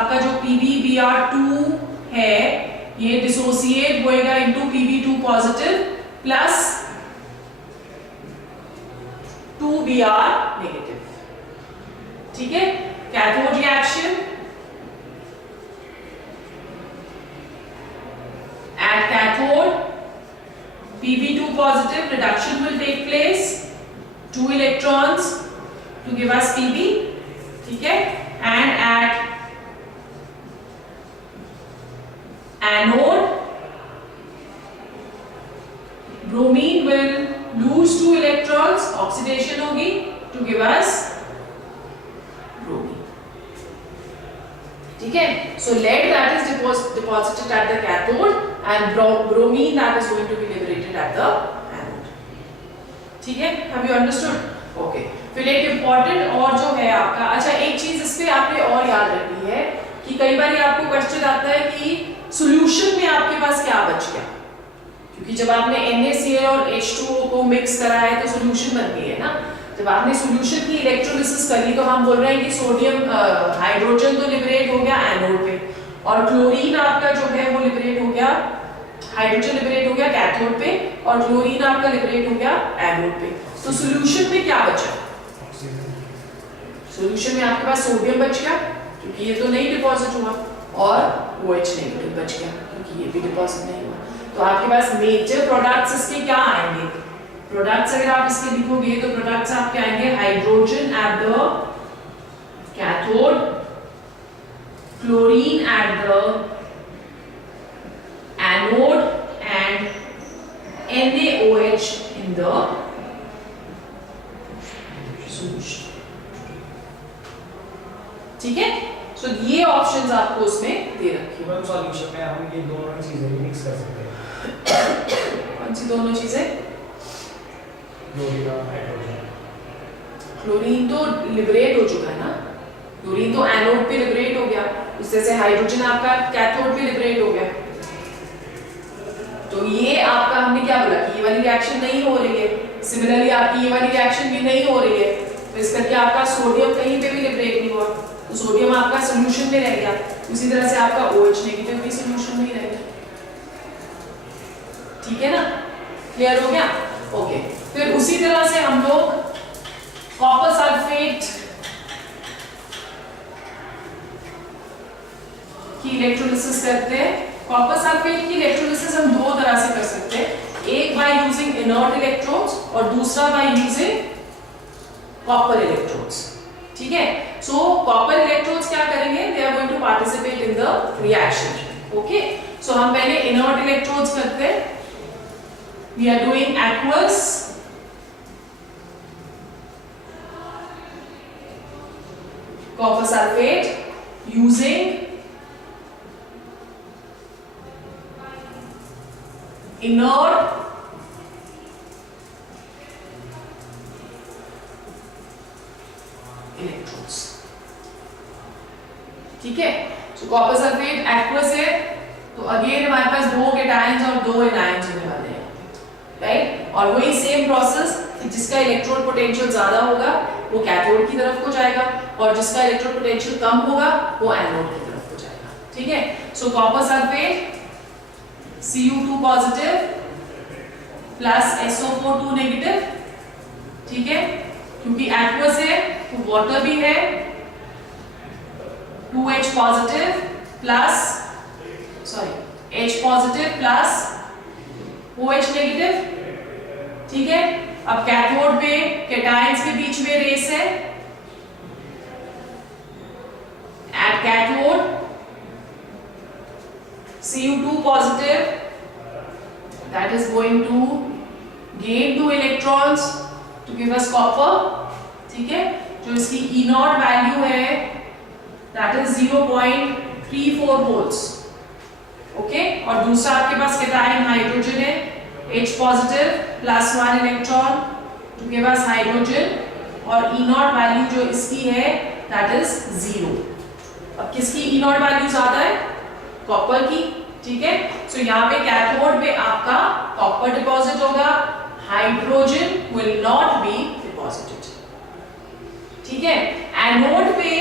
आपका जो PbBr2 है ये डिसोसिएट होएगा into Pb2 positive plus 2Br negative. ठीक है, cathode reaction at cathode Pb2 positive reduction will take place, 2 electrons to give us Pb, ठीक है, and at anode bromine will lose 2 electrons, oxidation होगी to give us bromine, ठीक है। So lead that is deposited at the cathode and bromine that is going to be liberated at the anode, ठीक है। Have you understood? Okay. फिर एक important और जो है आपका, अच्छा एक चीज इस पे आपने और याद रखनी है कि कई बार ये आपको क्वेश्चन आता है कि सॉल्यूशन में आपके पास क्या बच गया, क्योंकि जब आपने NaCl और H2O को मिक्स करा है तो सॉल्यूशन बन गई है ना। जब आपने सॉल्यूशन की इलेक्ट्रोलिसिस करी तो हम बोल रहे हैं कि सोडियम हाइड्रोजन तो लिबरेट हो गया एनोड पे, और क्लोरीन आपका जो है वो लिबरेट हो गया, हाइड्रोजन लिबरेट हो गया कैथोड पे, और क्लोरीन आपका लिबरेट हो गया एनोड पे। तो सॉल्यूशन में क्या बचा? सॉल्यूशन में आपके पास सोडियम बच गया क्योंकि ये तो नहीं डिपॉजिट हुआ, और OH नेगेटिव बच गया क्योंकि ये भी डिपॉजिट नहीं हुआ। तो आपके पास मेजर प्रोडक्ट्स इसके क्या आएंगे? प्रोडक्ट्स अगर आप इसके लिखोगे तो प्रोडक्ट्स आपके आएंगे hydrogen at the cathode, chlorine at the anode and NaOH in the solution, ठीक है। सो ये ऑप्शंस आपको उसमें दे रखे हैं। सॉल्यूशन में हम ये दोनों चीजें मिक्स कर सकते हैं। कौन सी दोनों चीजें? क्लोरीन और हाइड्रोजन। क्लोरीन तो लिबरेट हो चुका है ना, क्लोरीन तो एनोड पे लिबरेट हो गया, उससे से हाइड्रोजन आपका कैथोड पे लिबरेट हो गया। तो ये आपका हमने क्या बोला कि ये वाली रिएक्शन नहीं हो रही है, सिमिलरली आपकी ये वाली रिएक्शन भी नहीं हो रही है, तो इस करके आपका सोडियम कहीं पे भी लिबरेट नहीं हुआ, तो सोडियम आपका सॉल्यूशन में रह गया। उसी तरह से आपका OH नेगेटिव भी सॉल्यूशन में ही रह गया, ठीक है ना। क्लियर हो गया? ओके। फिर उसी तरह से हम लोग कॉपर सल्फेट की इलेक्ट्रोलिसिस करते हैं। कॉपर सल्फेट की इलेक्ट्रोलिसिस हम दो तरह से कर सकते हैं, एक बाय यूजिंग इनर्ट इलेक्ट्रोड्स और दूसरा बाय यूजिंग कॉपर इलेक्ट्रोड्स, ठीक है। सो कॉपर इलेक्ट्रोड्स क्या करेंगे? They are going to participate in the reaction, okay. So हम पहले इनर्ट इलेक्ट्रोड्स करते हैं। We are doing aqueous copper sulfate using inert electrodes, ठीक है। तो कॉपर सल्फेट एक्वस है, तो अगेन हमारे पास दो केटायंस और दो एनायंस होने वाले हैं, राइट। और वही सेम प्रोसेस, जिसका इलेक्ट्रोड पोटेंशियल ज्यादा होगा वो कैथोड की तरफ को जाएगा, और जिसका इलेक्ट्रोड पोटेंशियल कम होगा वो एनोड की तरफ को जाएगा, ठीक है। सो copper sulphate Cu2 positive plus SO4 negative, ठीक है, क्योंकि एक्वस है तो वाटर भी है, 2H positive plus H positive plus OH negative, ठीक है। अब कैथोड पे कैटायंस के बीच में रेस है, at cathode Cu2 positive that is going to gain 2 electrons to give us copper, ठीक है। जो इसकी E naught वैल्यू है that is 0.34 volts, ओके। और दूसरा आपके पास कैटायन हाइड्रोजन है, H positive plus 1 electron to give us hydrogen, और E naught वैल्यू जो इसकी है that is 0। अब किसकी E naught वैल्यू ज्यादा है? कॉपर की, ठीक है। सो यहाँ पे कैथोड पे आपका कॉपर डिपॉजिट होगा, hydrogen will not be deposited, ठीक है। एनोड पे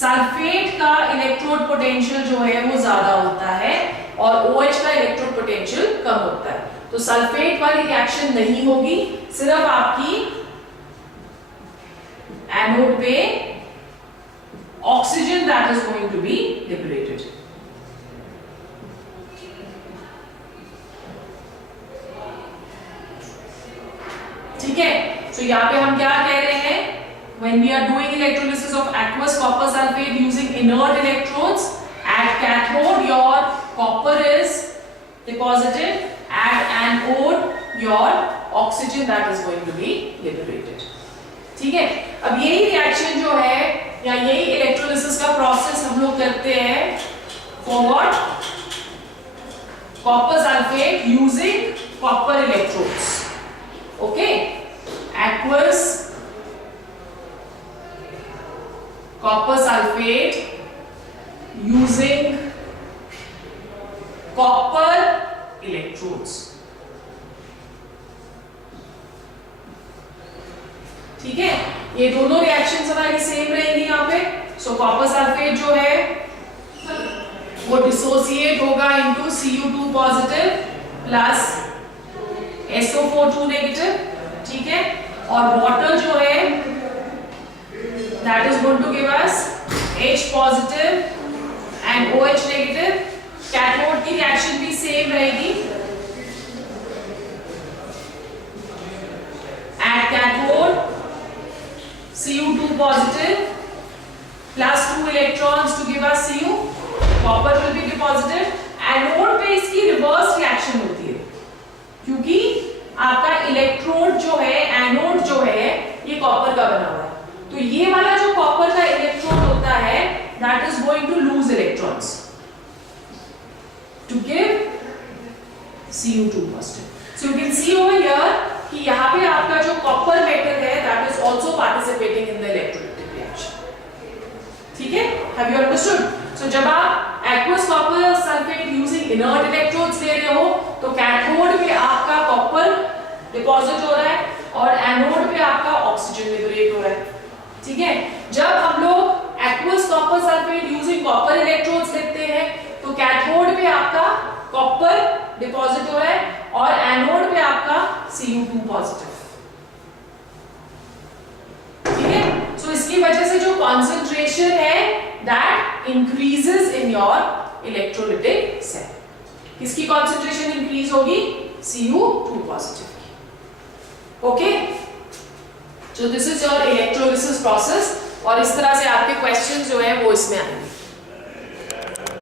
सल्फेट का इलेक्ट्रोड पोटेंशियल जो है वो ज्यादा होता है और OH का इलेक्ट्रोड पोटेंशियल कम होता है। तो सल्फेट वाली रिएक्शन नहीं होगी, सिर्फ आपकी एनोड पे oxygen that is going to be liberated. ठीक है, तो यहाँ पे हम क्या कह रहे हैं, when we are doing electrolysis of aqueous copper sulfate using inert electrodes, at cathode your copper is deposited, at anode your oxygen that is going to be liberated। ठीक है, अब यही रिएक्शन जो है या यही इलेक्ट्रोलिसिस का प्रोसेस हम लोग करते हैं for what? Copper sulfate using copper electrodes। Okay, aqueous copper sulfate using copper electrodes। ठीक है, ये दोनों रिएक्शंस हमारी सेम रहेंगी यहाँ पे। सो कॉपर सल्फेट जो है वो डिसोसिएट होगा into Cu2 positive plus SO4 negative. ठीक है, और वाटर जो है that is going to give us H positive and OH negative। Cathode की रिएक्शन भी सेम रहेगी। At cathode Cu2 positive plus 2 electrons to give us Cu, copper will be deposited। Anode पे इसकी रिवर्स रिएक्शन होती है क्योंकि आपका electrode जो है, एनोड जो है ये कॉपर का बना हुआ है, तो ये वाला जो कॉपर का इलेक्ट्रोड होता है that is going to lose electrons to give Cu2 positive। So you can see over here कि यहाँ पे आपका जो कॉपर मेटल है that is also participating in the electrolytic reaction। ठीक है, have you understood? So जब आप aqueous copper sulfate using inert electrodes ले रहे हो तो कैथोड पे आपका कॉपर डिपॉजिट हो रहा है और एनोड पे आपका ऑक्सीजन लिबरेट हो रहा है। ठीक है, जब हम लोग aqueous copper sulfate using copper electrodes लेते हैं तो कैथोड पे आपका कॉपर डिपॉजिट हो रहा है और एनोड पे आपका Cu2 पॉजिटिव। ठीक है, सो इसकी वजह से जो कॉन्सेंट्रेशन है that increases in your electrolytic cell। किसकी कॉन्सेंट्रेशन इंक्रीज होगी? Cu2 पॉजिटिव की। Okay, so this is your electrolysis process और इस तरह से आपके क्वेश्चन जो है वो इसमें आएंगे।